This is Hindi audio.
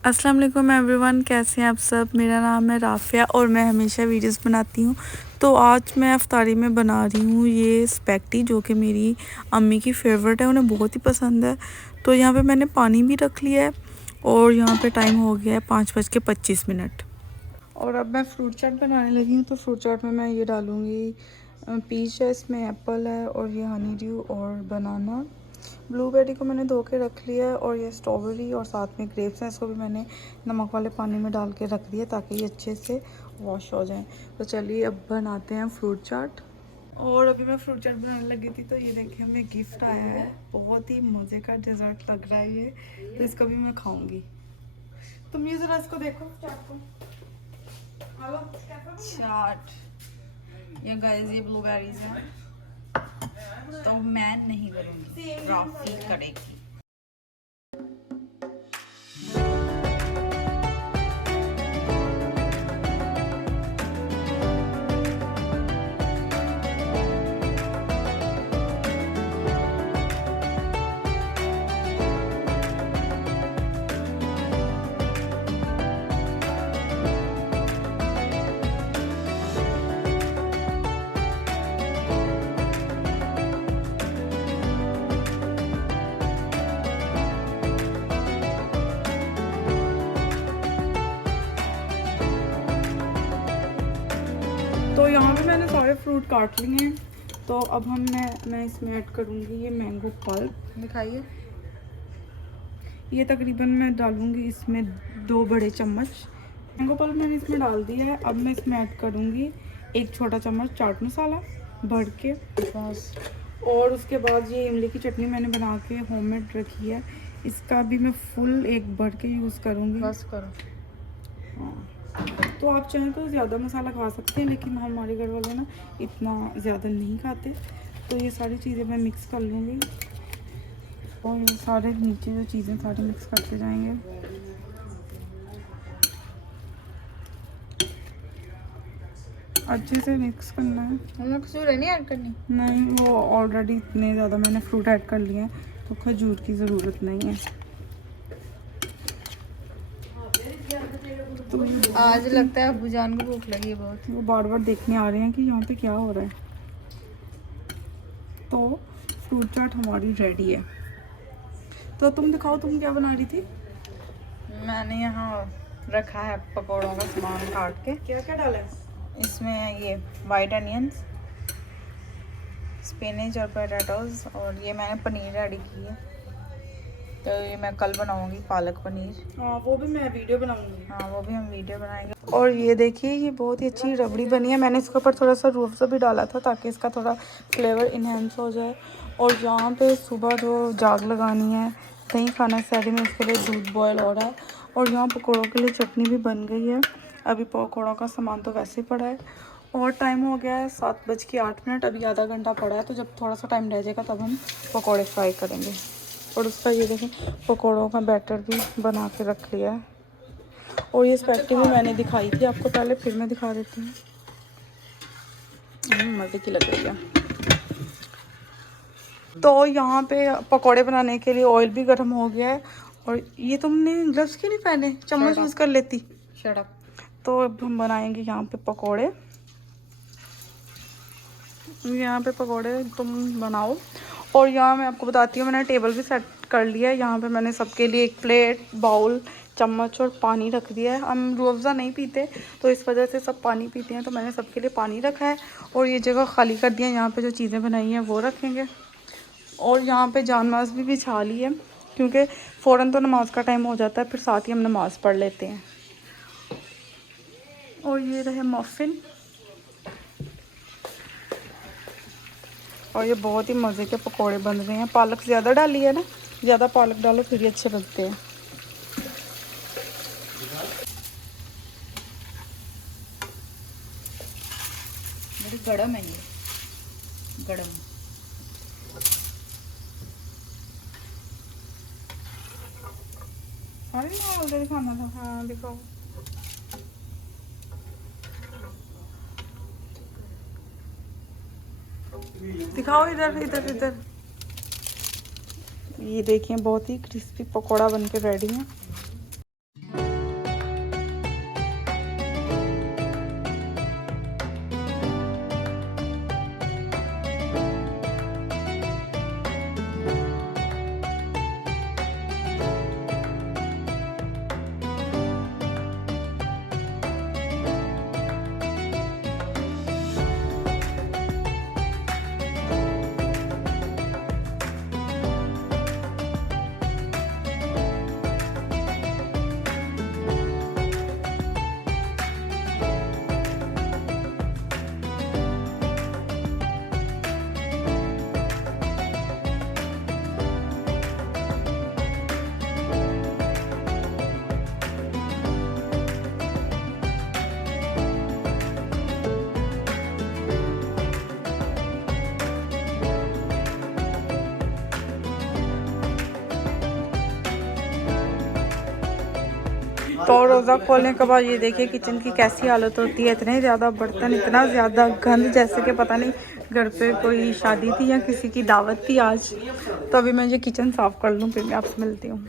अस्सलाम वालेकुम एवरीवन, कैसे हैं आप सब। मेरा नाम है राफ़िया और मैं हमेशा वीडियोस बनाती हूँ। तो आज मैं इफ्तारी में बना रही हूँ ये स्पैगेटी, जो कि मेरी अम्मी की फ़ेवरेट है, उन्हें बहुत ही पसंद है। तो यहाँ पे मैंने पानी भी रख लिया है और यहाँ पे टाइम हो गया है 5:25। और अब मैं फ्रूट चाट बनाने लगी हूँ। तो फ्रूट चाट में मैं ये डालूँगी, पीच है, इसमें एप्पल है और ये हनी ड्यू और बनाना। ब्लूबेरी को मैंने धो के रख लिया है और ये स्ट्रॉबेरी और साथ में ग्रेप्स हैं, इसको भी मैंने नमक वाले पानी में डाल के रख दिया ताकि ये अच्छे से वॉश हो जाए। तो चलिए अब बनाते हैं फ्रूट चाट। और अभी मैं फ्रूट चाट बनाने लगी थी तो ये देखिए हमें गिफ्ट आया है, बहुत ही मज़े का डेजर्ट लग रहा है ये। तो इसको भी मैं खाऊंगी। तुम ये ज़रा इसको देखो चाट को। चाट, ये गाइस ये ब्लूबेरीज हैं, तो मैं नहीं करूँगी, राफ़ी करेगी। तो यहाँ पे मैंने सारे फ्रूट काट लिए हैं। तो अब मैं इसमें ऐड करूँगी ये मैंगो पल्प। दिखाइए, ये तकरीबन मैं डालूँगी इसमें 2 बड़े चम्मच मैंगो पल्प मैंने इसमें डाल दिया है। अब मैं इसमें ऐड करूँगी 1 छोटा चम्मच चाट मसाला भर के बस। और उसके बाद ये इमली की चटनी मैंने बना के होममेड रखी है, इसका भी मैं फुल 1 भर के यूज़ करूँगी। बस करो। हाँ, तो आप चाहें तो ज़्यादा मसाला खा सकते हैं, लेकिन हमारे घर वाले ना इतना ज़्यादा नहीं खाते। तो ये सारी चीज़ें मैं मिक्स कर लूँगी और ये सारे नीचे जो चीज़ें सारी मिक्स करते जाएंगे। अच्छे से मिक्स करना है। हमें खजूर नहीं ऐड करनी? नहीं, वो ऑलरेडी इतने ज़्यादा मैंने फ्रूट ऐड कर लिए हैं तो खजूर की ज़रूरत नहीं है। तो आज लगता है अब्बू जान को भूख लगी है बहुत। वो बार बार देखने आ रहे हैं कि यहाँ पे क्या हो रहा है। तो फ्रूट चाट हमारी रेडी है। तो तुम दिखाओ, तुम क्या बना रही थी? मैंने यहाँ रखा है पकौड़ों का सामान काट के। क्या क्या डाला है इसमें? ये वाइट अनियंस, स्पिनच और पोटैटोज, और ये मैंने पनीर रेडी की है। तो ये मैं कल बनाऊंगी पालक पनीर। हाँ, वो भी मैं वीडियो बनाऊंगी। हाँ, वो भी हम वीडियो बनाएंगे। और ये देखिए, ये बहुत ही अच्छी रबड़ी बनी है। मैंने इसके ऊपर थोड़ा सा रूह अफ़ज़ा भी डाला था ताकि इसका थोड़ा फ्लेवर इन्हेंस हो जाए। और यहाँ पे सुबह जो जाग लगानी है, दही खाना सहरी में, उसके लिए दूध बॉयल हो रहा है। और यहाँ पकौड़ों के लिए चटनी भी बन गई है। अभी पकौड़ों का सामान तो वैसे ही पड़ा है और टाइम हो गया है 7:08। अभी आधा घंटा पड़ा है, तो जब थोड़ा सा टाइम रह जाएगा तब हम पकौड़े फ्राई करेंगे। और उसका ये देखें, पकौड़ों का बैटर भी बना के रख लिया है। और ये स्पैगेटी भी मैंने दिखाई थी आपको पहले, फिर मैं दिखा देती हूँ। मज़े की लग रही है। तो यहाँ पे पकौड़े बनाने के लिए ऑयल भी गर्म हो गया है। और ये तुमने ग्लव्स क्यों नहीं पहने? चम्मच यूज़ कर लेती। शट तो अब हम बनाएंगे यहाँ पे पकौड़े। यहाँ पे पकौड़े तुम बनाओ। और यहाँ मैं आपको बताती हूँ, मैंने टेबल भी सेट कर लिया है। यहाँ पे मैंने सबके लिए एक प्लेट, बाउल, चम्मच और पानी रख दिया है। हम रूह अफ़ज़ा नहीं पीते तो इस वजह से सब पानी पीते हैं, तो मैंने सबके लिए पानी रखा है। और ये जगह खाली कर दिया है, यहाँ पे जो चीज़ें बनाई हैं वो रखेंगे। और यहाँ पे जानमाज़ भी बिछा ली है, क्योंकि फ़ौरन तो नमाज़ का टाइम हो जाता है, फिर साथ ही हम नमाज़ पढ़ लेते हैं। और ये रहे मफ़िन। और ये बहुत ही मज़े के पकोड़े बन रहे हैं। पालक ज़्यादा डाली है ना, ज़्यादा पालक डालो फिर ही अच्छे बनते हैं। बड़ी गरम है ये, गरम। अरे मैं ऑलरेडी खाना था। हाँ दिखाओ। दिखाओ, इधर इधर इधर। ये देखिए, बहुत ही क्रिस्पी पकोड़ा बन के रेडी है। तो रोज़ा खोलने के बाद ये देखिए किचन की कैसी हालत होती है। इतने ज़्यादा बर्तन, इतना ज़्यादा गंद, जैसे कि पता नहीं घर पे कोई शादी थी या किसी की दावत थी आज। तो अभी मैं ये किचन साफ़ कर लूँ, फिर मैं आपसे मिलती हूँ।